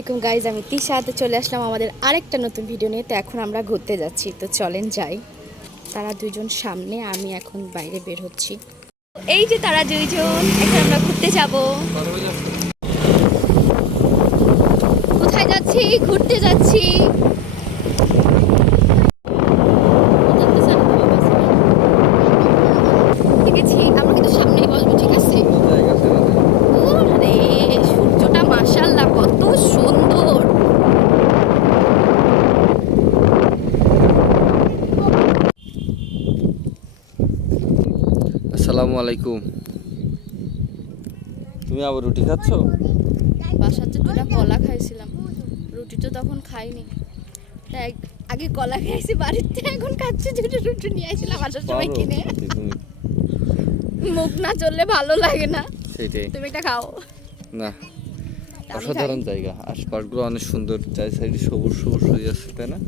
আলাইকুম গাইজ, আমি তিশাতে চলে আসলাম আমাদের আরেকটা নতুন ভিডিও নিয়ে। তো এখন আমরা ঘুরতে যাচ্ছি, তো চলেন যাই। তারা দুইজন সামনে, আমি এখন বাইরে বের হচ্ছি। এই যে তারা দুইজন, এখন আমরা ঘুরতে যাব। কোথায় যাচ্ছি? ঘুরতে যাচ্ছি। আমরা কিন্তু সামনেই বসবো, ঠিক আছে? সূর্যটা মাশাআল্লাহ কত সুন্দর। আসসালামু আলাইকুম। তুমি আবার রুটি খাচ্ছ? বাসাতে দুটা কলা খাইছিলাম, রুটি তো তখন খাইনি। তাই আগে কলা খাইছি বাড়িতে, এখন খাচ্ছি দুটো রুটি নিয়ে আসছিলাম আসার সময় কিনে। মুখ না চললে ভালো লাগে না, সেটাই। তুমি একটা খাও না, অসাধারণ জায়গা, আশপাশগুলো অনেক সুন্দর, চাই সাইডে সবুজ সবুজ হয়ে যাচ্ছে, তাই না?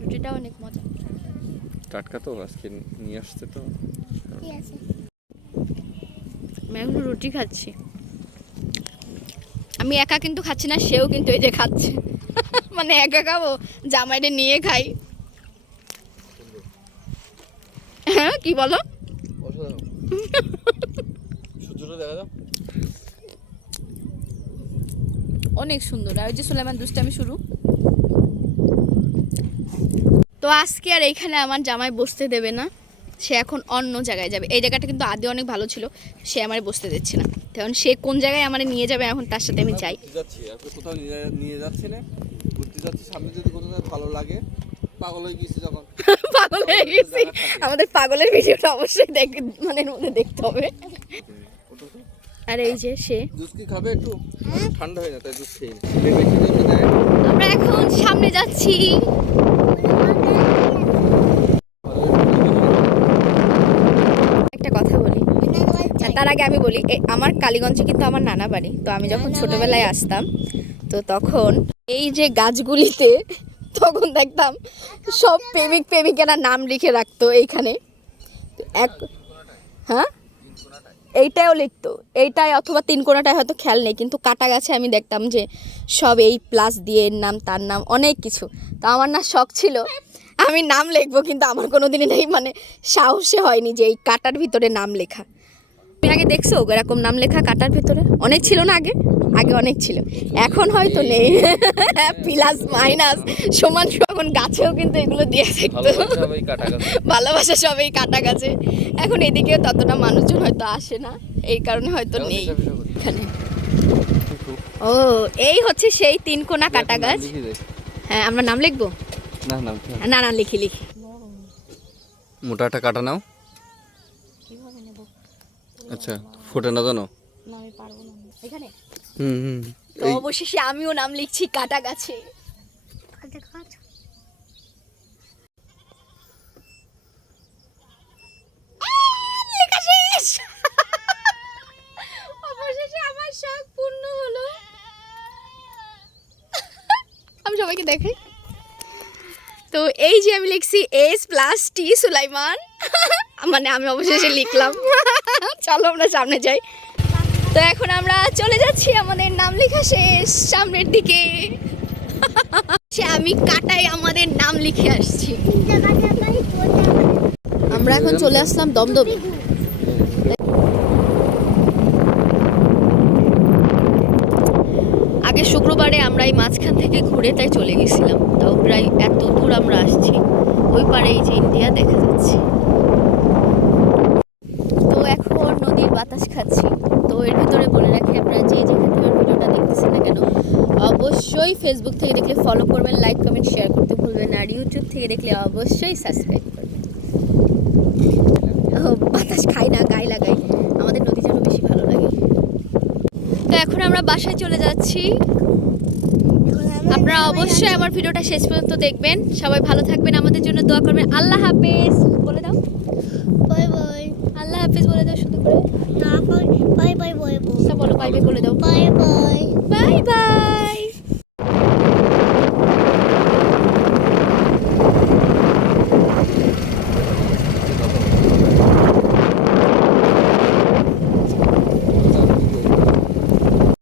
রুটিটা অনেক মজা, টাটকা তো, আজকে নিয়ে আসছে তো। আমি এখন রুটি খাচ্ছি। আমি একা কিন্তু খাচ্ছি না, সেও কিন্তু এই যে খাচ্ছে। মানে একা খাবো, জামাইরে নিয়ে খাই। হ্যাঁ, কি বলো? অনেক সুন্দর। আর ওই যে সুলাইমান দুষ্টামি শুরু। তো আজকে আর এইখানে আমার জামাই বসতে দেবে না, সে এখন অন্য জায়গায় যাবে। এই জায়গাটা কিন্তু আগে অনেক ভালো ছিল, সে আমারে বসতে দিচ্ছে না। তখন সে কোন জায়গায় আমারে নিয়ে যাবে, এখন তার সাথে আমি যাই। কোথাও নিয়ে যাচ্ছি না, ঘুরতে যাচ্ছি, সামনে যদি কোথাও ভালো লাগে। পাগল হয়ে গেছি যখন। পাগল হয়ে গেছি। আমাদের পাগলের ভিডিওটা অবশ্যই মানে মধ্যে দেখতে হবে। আর এই যে সে জুস কি খাবে? একটু ঠান্ডা হয়ে যায়, তাই জুস খেয়ে আমরা এখন সামনে যাচ্ছি। একটা কথা বলি, তার আগে আমি বলি, আমার কালীগঞ্জে কিন্তু আমার নানা বাড়ি। তো আমি যখন ছোটবেলায় আসতাম, তো তখন এই যে গাছগুলিতে তখন দেখতাম সব প্রেমিক প্রেমিকেরা নাম লিখে রাখতো এইখানে। এক হ্যাঁ, এইটাও লিখতো, এইটাই অথবা তিন কোণাটায় হয়তো খেয়াল নেই, কিন্তু কাটা গাছে আমি দেখতাম যে সব এই প্লাস দিয়ে এর নাম তার নাম অনেক কিছু। তো আমার না শখ ছিল আমি নাম লিখবো, কিন্তু আমার কোনো দিনই নেই, মানে সাহসে হয়নি যে এই কাটার ভিতরে নাম লেখা। তুমি আগে দেখছো এরকম নাম লেখা কাটার ভিতরে? অনেক ছিল না আগে? আগে অনেক ছিল, এখন হয়তো নেই। প্লাস মাইনাস সমান সমান গাছেও কিন্তু এগুলো দিয়ে থাকতো। ভালোবাসা সবাই কাটা গাছে। এখন এদিকে ততটা মানুষজন হয়তো আসে না, এই কারণে হয়তো নেই এখানে। ও, এই হচ্ছে সেই তিন কোণা কাটা গাছ। হ্যাঁ, আমরা নাম লিখবো? না না, লিখি লিখি। মোটাটা কাটা নাও। আচ্ছা, ফোটে না জানো? না, আমি পারবো না এখানে। তো এই অবশেষে আমিও নাম লিখছি কাটা গাছে। লেখা শেষ। অবশেষে আমার শখ পূর্ণ হলো। আমি সবাইকে দেখাই। তো এই যে আমি লিখছি S+T সুলাইমান। মানে আমি অবশেষে লিখলাম। চলো আমরা সামনে যাই। তো এখন আমরা চলে যাচ্ছি, আমাদের নাম লেখা শেষ, সামনের দিকে। আমি কাটাই আমাদের নাম লিখে আসছি। আমরা এখন চলে আসলাম দমদমে। আগে শুক্রবারে আমরা এই মাঝখান থেকে ঘুরে তাই চলে গেছিলাম, তাও প্রায় এত দূর আমরা আসছি। ওই পারে এই যে ইন্ডিয়া দেখা যাচ্ছে। তো এখন নদীর বাতাস খাচ্ছি। তো এর ভিতরে বলে রাখি, আপনারা যে যেখান থেকে ভিডিওটা দেখতেছেন না কেন, অবশ্যই ফেসবুক থেকে দেখলে ফলো করবেন, লাইক কমেন্ট শেয়ার করতে ভুলবেন না, আর ইউটিউব থেকে দেখলে অবশ্যই সাবস্ক্রাইব করবেন। বাতাস খাই না, গায়ে লাগাই, আমাদের নদী যেন বেশি ভালো লাগে। তো এখন আমরা বাসায় চলে যাচ্ছি। আপনারা অবশ্যই আমার ভিডিওটা শেষ পর্যন্ত দেখবেন। সবাই ভালো থাকবেন, আমাদের জন্য দোয়া করবেন। আল্লাহ হাফেজ বলে দাও। Bye bye. আল্লাহ হাফেজ বলে দাও শুধু করে। না, বাই বাই বলো, বাই বাই বলে দাও। Bye bye. Bye bye.